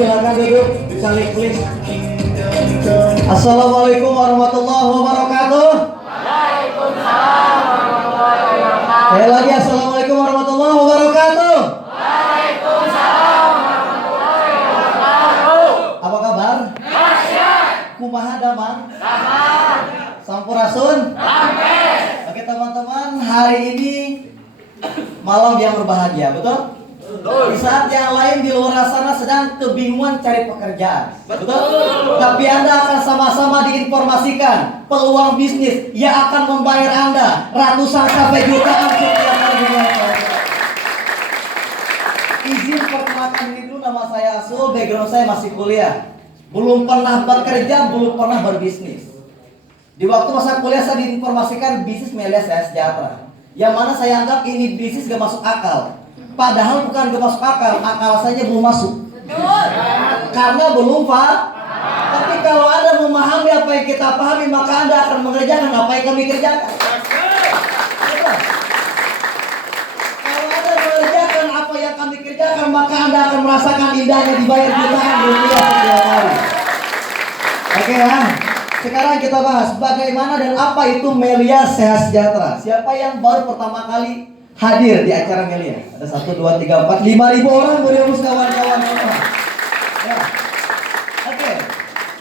silakan duduk, bisa klik. Assalamualaikum warahmatullahi wabarakatuh. Waalaikumsalam warahmatullahi wabarakatuh. Sekali lagi assalamualaikum warahmatullahi wabarakatuh. Waalaikumsalam warahmatullahi wabarakatuh. Apa kabar? Dahsyat. Kumaha damang? Damang. Sampurasun. Lampes. Oke teman-teman, hari ini malam yang berbahagia, betul? Di saat yang lain di luar sana sedang kebingungan cari pekerjaan, betul? Tapi Anda akan sama-sama diinformasikan peluang bisnis yang akan membayar Anda ratusan sampai jutaan setiap hari. Izin perkenalkan diri dulu, nama saya Asul, background saya masih kuliah. Belum pernah bekerja, belum pernah berbisnis. Di waktu masa kuliah saya diinformasikan bisnis Melia Saya Sejahtera, yang mana saya anggap ini bisnis gak masuk akal. Padahal bukan gak masuk akal saya belum masuk. Karena belum paham. Tapi kalau Anda memahami apa yang kita pahami, maka Anda akan mengerjakan apa yang kami kerjakan. Kalau Anda mengerjakan apa yang kami kerjakan, maka Anda akan merasakan indahnya dibayar jutaan rupiah setiap hari. Oke ya. Sekarang kita bahas bagaimana dan apa itu Melia Sehat Sejahtera. Siapa yang baru pertama kali hadir di acara Melia? Ada 1, 2, 3, 4, 5.000 orang berembus kawan-kawan semua. Ya. Oke.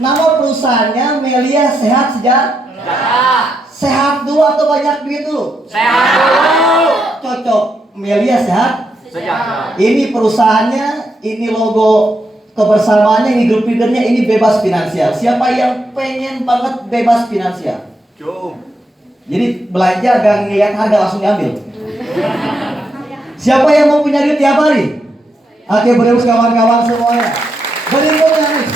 Nama perusahaannya Melia Sehat Sejahtera. Sehat dulu atau banyak duit dulu? Sehat dulu. Cocok. Melia Sehat Sejahtera. Ini perusahaannya, ini logo kebersamaannya, ini grup leadernya, ini bebas finansial. Siapa yang pengen banget bebas finansial? Jadi belanja gak ngeliat harga langsung diambil. Siapa yang mau punya duit tiap hari? Oke, berebus kawan-kawan semuanya. Berikutnya nih,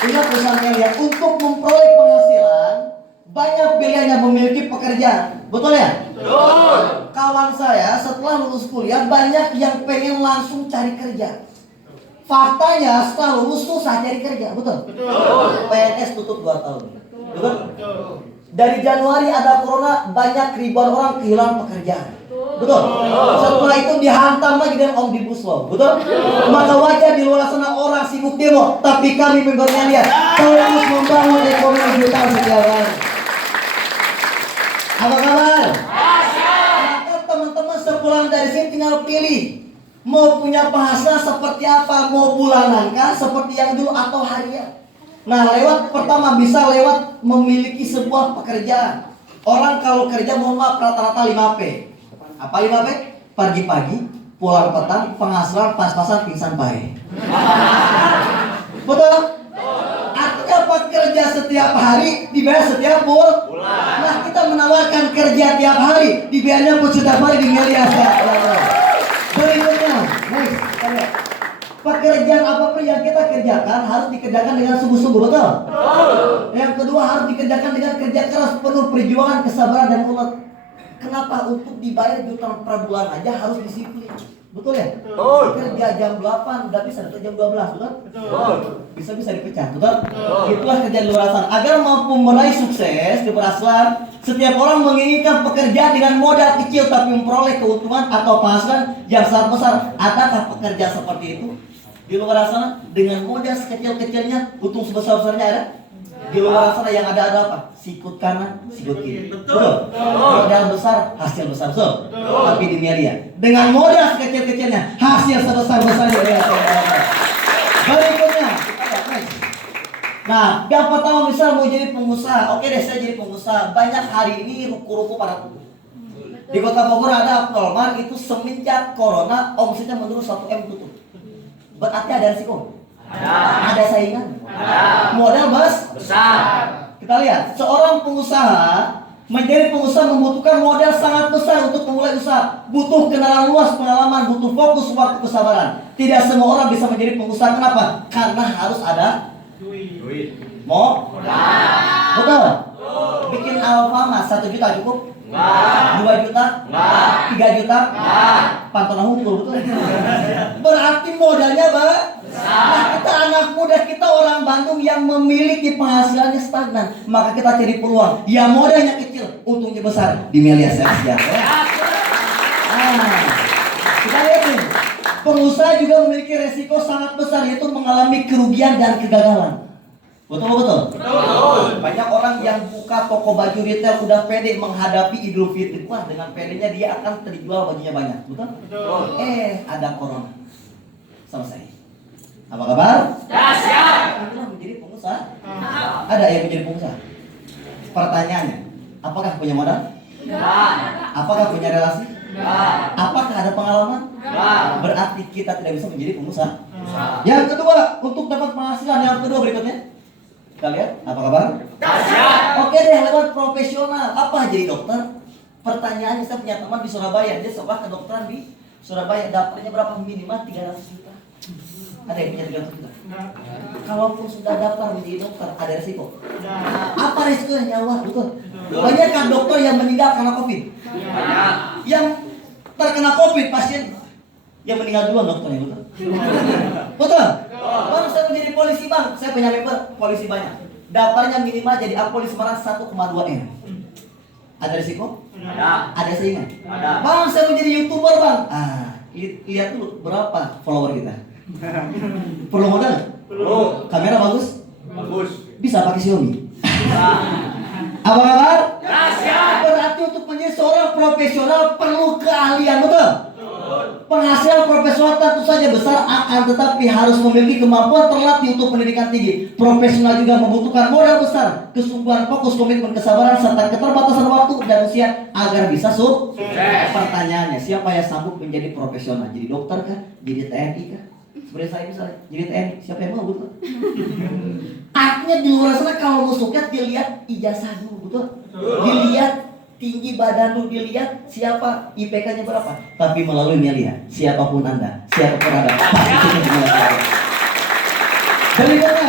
punya perusahaan Melia untuk memperoleh penghasilan, banyak pilihan yang memiliki pekerjaan. Betul ya? Betul. Kawan saya setelah lulus kuliah banyak yang pengen langsung cari kerja. Faktanya setelah lulus susah cari kerja, betul? Betul. PNS tutup 2 tahun. Betul? Dari Januari ada corona, banyak ribuan orang kehilangan pekerjaan. Betul? Setelah itu dihantam lagi dengan Omnibus Law. Betul? Maka wajar di luar sana orang sibuk demo, tapi kami membernya lihat terus membangun ekonomi jutaan setiap hari. Apa kabar? Maka teman-teman sepulang dari sini tinggal pilih mau punya penghasilan seperti apa, mau bulanan kah, seperti yang dulu atau harian. Nah, lewat pertama bisa lewat memiliki sebuah pekerjaan. Orang kalau kerja mohon maaf rata-rata 5P. Apa 5P? Pagi-pagi, pulang petang, penghasilan pas-pasan, pingsan baik. Betul? Artinya apa? Kerja setiap hari, dibayar setiap bulan. Nah, kita menawarkan kerja tiap hari, dibayarnya pun setiap hari di Melia Sejahtera. Berikutnya, next, pekerjaan apapun yang kita kerjakan harus dikerjakan dengan sungguh-sungguh, betul? Yang kedua harus dikerjakan dengan kerja keras, penuh perjuangan, kesabaran dan ulet. Kenapa? Untuk dibayar jutaan per bulan aja harus disiplin, betul ya? Kerja jam 8, udah bisa dapat jam 12, betul? Bisa dipecat, betul? Itulah kerja di luar sana. Agar mampu meraih sukses, keberhasilan, setiap orang menginginkan pekerjaan dengan modal kecil tapi memperoleh keuntungan atau penghasilan yang sangat besar. Adakah pekerja seperti itu di luar sana dengan modal sekecil-kecilnya, untung sebesar-besarnya ada? Di luar sana yang ada apa? Sikut kanan, sikut kiri. Betul. Modal besar, hasil besar. Betul. Tapi di Melia dengan modal sekecil-kecilnya, hasil sebesar-besarnya. Berikutnya, kita lihat next. Nah, yang pertama misal mau jadi pengusaha. Oke deh, saya jadi pengusaha. Banyak hari ini ruko-ruko pada tutup. Di Kota Bogor ada Alfamart, itu semenjak corona omsetnya menurun 1M tutup. Berarti ada risiko. Ada saingan. Modal besar. Kita lihat, seorang pengusaha menjadi pengusaha membutuhkan modal sangat besar untuk memulai usaha. Butuh kenalan luas, pengalaman, butuh fokus, waktu, kesabaran. Tidak semua orang bisa menjadi pengusaha. Kenapa? Karena harus ada duit. Betul? Bikin Alfamart 1 juta cukup? 2 juta? 3 juta? Pantona hukum, betul? Berarti modalnya Nah, kita anak muda, kita orang Bandung yang memiliki penghasilannya stagnan, maka kita cari peluang. Ya modalnya kecil, untungnya besar di Melia Sehat Sejahtera. Nah, kita lihat nih, pengusaha juga memiliki resiko sangat besar, yaitu mengalami kerugian dan kegagalan. Betul? Banyak orang yang buka toko baju retail udah pede menghadapi Idul Fitri. Wah, dengan pedenya dia akan terjual bajunya banyak. Betul? Ada corona. Selesai. Apa kabar? Dahsyat. Itulah menjadi pengusaha. Ada yang menjadi pengusaha. Pertanyaannya, apakah punya modal? Enggak. Apakah punya relasi? Enggak. Apakah ada pengalaman? Enggak. Berarti kita tidak bisa menjadi pengusaha. Usaha. Yang kedua, untuk dapat penghasilan yang kedua berikutnya. Kita lihat, apa kabar? Dahsyat. Oke deh, lewat profesional. Apa jadi dokter? Pertanyaannya, saya punya teman di Surabaya, dia sekolah kedokteran di Surabaya, daftarnya berapa? Minimal 300 juta. Ada yang punya 300 juta? Kalaupun sudah daftar menjadi dokter, ada resiko. Apa resikonya? Nyawa, betul. Banyak kan dokter yang meninggal karena COVID. Banyak. Yang terkena COVID, pasien yang meninggal duluan dokternya, betul. Betul. Baru saya menjadi polisi bang, saya punya member polisi banyak. Daftarnya minimal jadi polisi Semarang 1,2 M. Ada risiko? Ada. Ada saingan? Ada. Bang, saya menjadi YouTuber bang. Lihat dulu berapa follower kita. Perlu modal? Perlu. Kamera bagus? Bagus. Bisa pakai Xiaomi. Nah. Apa kabar? Dahsyat. Berarti untuk menjadi seorang profesional perlu keahlian, betul? Penghasilan profesional tentu saja besar, akan tetapi harus memiliki kemampuan terlatih untuk pendidikan tinggi. Profesional juga membutuhkan modal besar, kesungguhan, fokus, komitmen, kesabaran, serta keterbatasan waktu dan usia agar bisa sukses. Pertanyaannya, siapa yang sanggup menjadi profesional? Jadi dokter kah? Jadi TNI kah? Sebenarnya saya misalnya jadi TNI, siapa yang mau, betul? Artinya di luar sana kalau mau sukses dilihat ijazah dulu, betul? Dilihat tinggi badan lu, dilihat siapa IPK-nya berapa. Tapi melalui lihat siapapun Anda, siapapun Anda pasti punya saya. Berikutnya,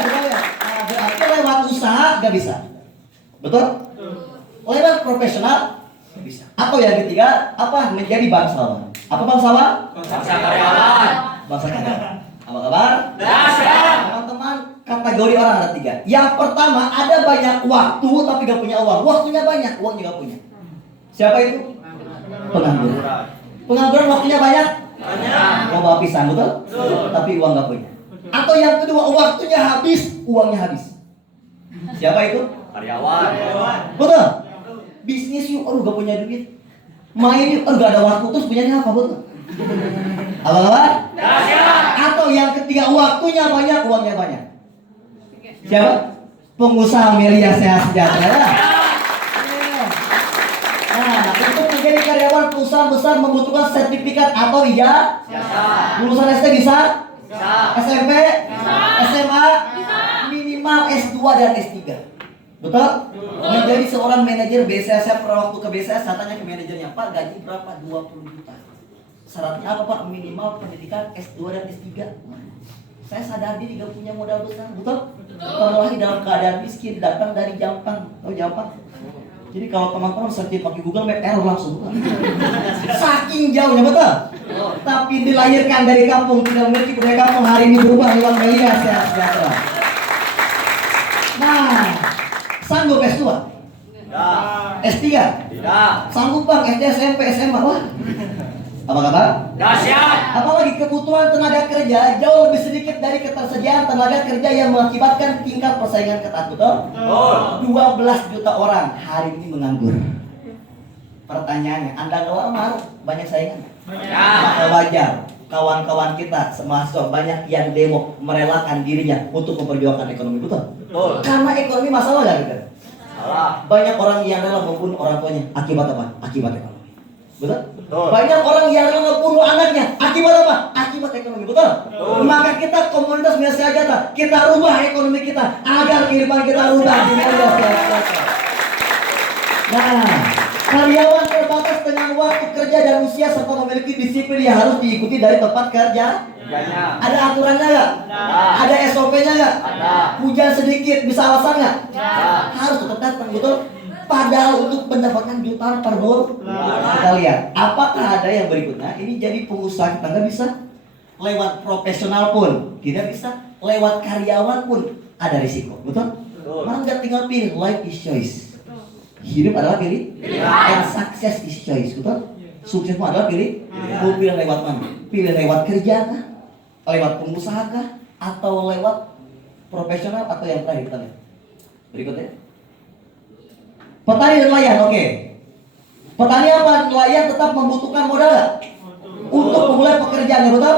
berarti lewat usaha gak bisa, betul? Lewat profesional gak bisa. Atau yang ketiga, apa? Menjadi bangsawan. Apa bangsawan? Bangsa karyawan. Bangsa karyawan. Apa kabar? Dahsyat. Teman-teman, kategori orang ada 3. Yang pertama, ada banyak waktu tapi gak punya uang. Waktunya banyak, uangnya gak punya. Siapa itu? Pengangguran. Pengangguran waktunya banyak? Banyak. Mau bawa pisang, betul? Tapi uang gak punya. Atau yang kedua, waktunya habis, uangnya habis. Siapa itu? Karyawan. Betul? Bisnis yuk, gak punya duit. Main yuk, gak ada waktu, terus punyanya apa, betul? Apa kabar? Dahsyat. Atau yang ketiga, waktunya banyak, uangnya banyak. Siapa? Pengusaha Melia Sehat Sejahtera. Nah, untuk menjadi karyawan perusahaan besar membutuhkan sertifikat atau ijazah. Lulusan SD bisa? SMP? SMA? Minimal S2 dan S3. Betul? Menjadi seorang manajer BCA, saya pernah waktu ke BCA, saya tanya ke manajernya, Pak, gaji berapa? 20 juta. Syaratnya apa, Pak? Minimal pendidikan S2 dan S3. Saya sadar diri gak punya modal besar, betul? Terlahir dalam keadaan miskin, datang dari Jampang. Tahu Jampang? Jadi kalau teman-teman search pakai Google Map, error langsung. Saking jauhnya, betul? Tapi dilahirkan dari kampung, tidak memiliki budaya kampung, hari ini berubah lewat Melia Sehat Sejahtera. Nah, sanggup S2? S3? Tidak. Sanggup bang, SD, SMP, SMA? Wah, apa kabar? Dahsyat. Apalagi kebutuhan tenaga kerja jauh lebih sedikit dari ketersediaan tenaga kerja yang mengakibatkan tingkat persaingan ketat, betul? 12 juta orang hari ini menganggur. Pertanyaannya, Anda ngelamar banyak saingan? Maka wajar kawan-kawan kita semasa banyak yang demo merelakan dirinya untuk memperjuangkan ekonomi, betul? Karena ekonomi masalah gak gitu? Salah. Banyak orang yang rela membunuh orang tuanya akibat apa? Akibat ekonomi. Betul? Betul. Banyak orang yang rela membunuh anaknya akibat apa? Akibat ekonomi, betul? Maka kita komunitas Melia Sejahtera, kita rubah ekonomi kita agar kehidupan kita rubah di Melia Sejahtera. Nah, karyawan terbatas dengan waktu kerja dan usia serta memiliki disiplin yang harus diikuti dari tempat kerja. Banyak. Ada aturannya nggak? Ada SOP-nya nggak? Ada. Hujan sedikit bisa alasan nggak? Ada. Harus tetap datang, betul? Padahal untuk mendapatkan jutaan per bulan. Kita lihat, apakah ada yang berikutnya? Ini jadi pengusaha kita nggak bisa. Lewat profesional pun tidak bisa. Lewat karyawan pun ada risiko, betul? Mana nggak tinggal pilih, life is choice. Hidup adalah pilih. And success is choice, betul? Suksesmu adalah pilih. Mau pilih lewat mana? Pilih lewat kerja kah? Lewat pengusaha kah? Atau lewat profesional atau yang terakhir kita lihat. Berikutnya. Petani dan nelayan, oke. Petani apa? Nelayan tetap membutuhkan modal gak? Untuk memulai pekerjaannya, betul?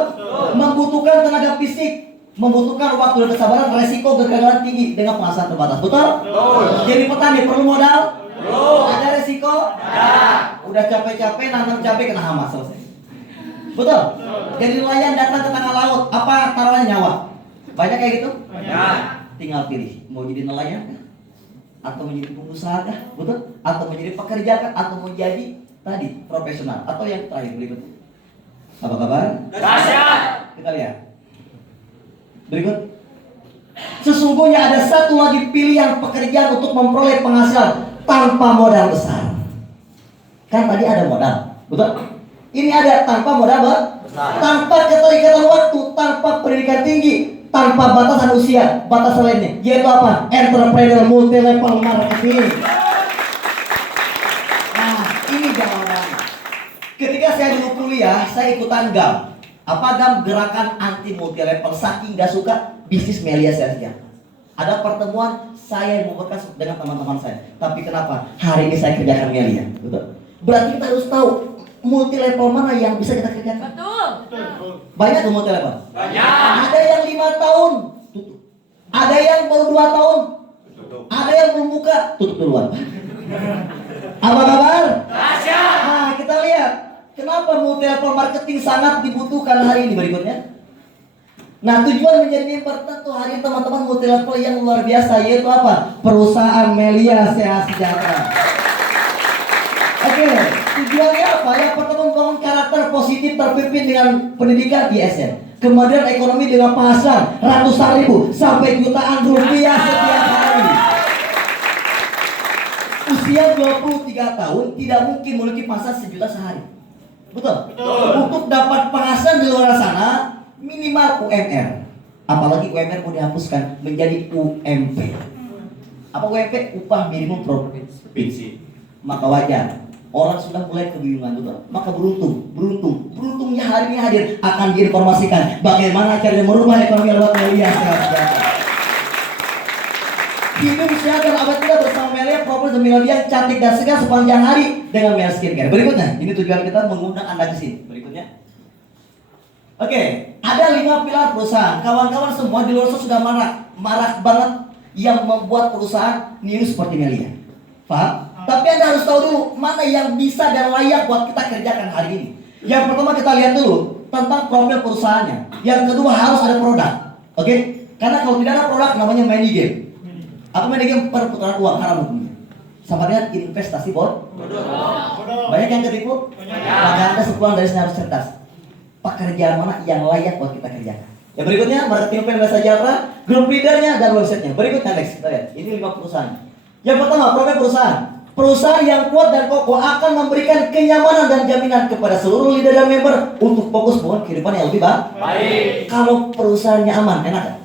Membutuhkan tenaga fisik, membutuhkan waktu dan kesabaran, resiko kegagalan tinggi dengan penghasilan terbatas, betul? Jadi petani perlu modal? Ada resiko? Udah capek-capek, nanam cabai kena hama, selesai. Betul? Jadi nelayan datang ke tengah laut, apa taruhannya? Nyawa. Banyak kayak gitu? Tinggal pilih, mau jadi nelayan kah? Atau menjadi pengusaha kah? Betul? Atau menjadi pekerja kah? Atau menjadi tadi profesional? Atau yang terakhir berikutnya? Apa kabar? Dahsyat. Kita lihat. Berikut. Sesungguhnya ada satu lagi pilihan pekerjaan untuk memperoleh penghasilan tanpa modal besar. Kan tadi ada modal, betul? Ini ada tanpa modal besar, tanpa keterikatan waktu, tanpa pendidikan tinggi, tanpa batasan usia, batasan lainnya. Yaitu apa? Entrepreneur multi level marketing. Nah, ini jawabannya. Ketika saya dulu kuliah, saya ikutan GAM. Apa GAM? Gerakan anti multi level. Saking gak suka bisnis Melia saya. Ada pertemuan saya yang membekas dengan teman-teman saya. Tapi kenapa? Hari ini saya kerjakan Melia. Betul? Berarti kita harus tahu multi level mana yang bisa kita kerjakan. Betul. Banyak tuh multi level. Banyak. Ada yang 5 tahun tutup. Ada yang baru 2 tahun Tutup. Ada yang belum buka tutup duluan. Apa kabar? Dahsyat. Nah, kita lihat kenapa multi level marketing sangat dibutuhkan hari ini berikutnya. Nah, tujuan menjadi member tentu hari ini teman-teman multi level yang luar biasa, yaitu apa? Perusahaan Melia Sehat Sejahtera. Oke, tujuannya apa? Yang pertama membangun karakter positif terpimpin dengan pendidikan ISN. Kemudian ekonomi dengan penghasilan ratusan ribu sampai jutaan rupiah setiap hari. Usia 23 tahun tidak mungkin memiliki penghasilan 1 juta sehari. Betul? Untuk dapat penghasilan di luar sana minimal UMR. Apalagi UMR mau dihapuskan menjadi UMP. Apa UMP? Upah minimum provinsi. Maka wajar orang sudah mulai kebingungan, betul? Maka beruntungnya hari ini hadir akan diinformasikan bagaimana caranya merubah ekonomi lewat Melia Sehat Sejahtera. Hidup sehat dan awet muda bersama Melia, Propers dan Melia cantik dan segar sepanjang hari dengan Melia Skincare. Berikutnya, ini tujuan kita mengundang Anda ke sini. Berikutnya. Oke, ada 5 pilar perusahaan. Kawan-kawan semua di luar sana sudah marak banget yang membuat perusahaan niru seperti Melia. Paham? Tapi Anda harus tahu dulu mana yang bisa dan layak buat kita kerjakan hari ini. Yang pertama kita lihat dulu tentang profil perusahaannya. Yang kedua harus ada produk. Oke? Karena kalau tidak ada produk namanya money game. Apa money game? Perputaran uang haram hukumnya. Sama dengan investasi bodoh. Banyak yang ketipu. Maka Anda sepulang dari sini harus cerdas. Pekerjaan mana yang layak buat kita kerjakan. Yang berikutnya marketing plan sejahtera, grup leadernya dan websitenya. Berikutnya next kita lihat. Ini 5 perusahaan. Yang pertama profil perusahaan. Perusahaan yang kuat dan kokoh akan memberikan kenyamanan dan jaminan kepada seluruh leader dan member untuk fokus membangun kehidupan yang lebih baik. Kalau perusahaannya aman, enak kan?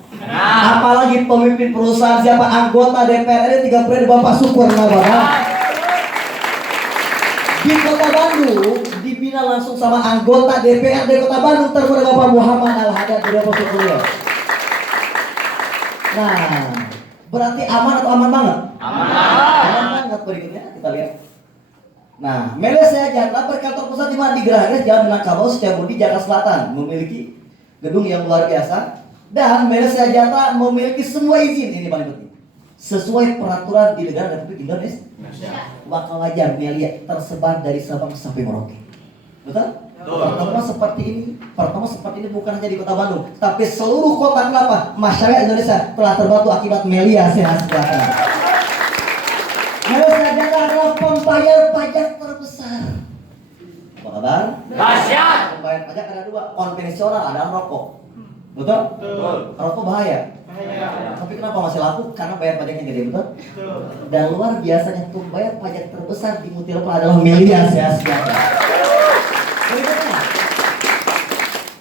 Apalagi pemimpin perusahaan siapa? Anggota DPR RI 3 periode Bapak Syukur Bapak. Di Kota Bandung dibina langsung sama anggota DPRD Kota Bandung termuda Bapak Muhammad Al-Hadad Bapak Syukur. Nah, berarti aman atau aman banget? Aman banget. Berikutnya kita lihat. Nah, Melia Sejahtera berkantor pusat di mana? Di Geraha Jalan Minangkabau, Setiabudi, Jakarta Selatan. Memiliki gedung yang luar biasa. Dan Melia Sejahtera memiliki semua izin, ini paling penting, sesuai peraturan di negara Republik Indonesia. Maka wajar Melia tersebar dari Sabang sampai Merauke. Betul? Pertemuan seperti ini bukan hanya di Kota Bandung, tapi seluruh kota kelapa masyarakat Indonesia telah terbantu akibat Melia Sehat Sejahtera. Melia Sejahtera adalah pembayar pajak terbesar. Apa kabar? Dahsyat. Pembayar pajak ada 2, konvensional, ada rokok. Betul? Rokok bahaya. Tapi kenapa masih laku? Karena bayar pajaknya gede, betul? Dan luar biasanya pembayar pajak terbesar di multilevel adalah Melia Sehat Sejahtera.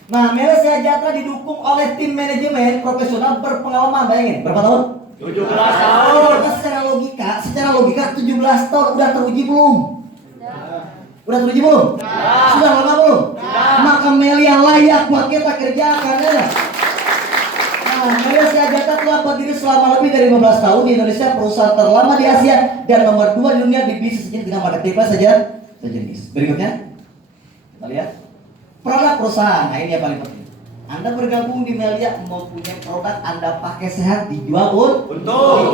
Nah, Melia Sejahtera didukung oleh tim manajemen profesional berpengalaman. Bayangin, berapa tahun? 17 tahun. Karena secara logika 17 tahun udah teruji belum? Udah teruji belum? Sudah lama belum? Maka Melia layak kerjakan ya. Nah, Melia Siagyata telah berdiri selama lebih dari 15 tahun di Indonesia, perusahaan terlama di Asia dan nomor 2 di dunia di bisnis sejenis dengan marketplace saja sejenis. Berikutnya, kita lihat produk perusahaan. Nah, ini yang paling penting. Anda bergabung di Melia mempunyai produk Anda pakai sehat, dijual pun Untung.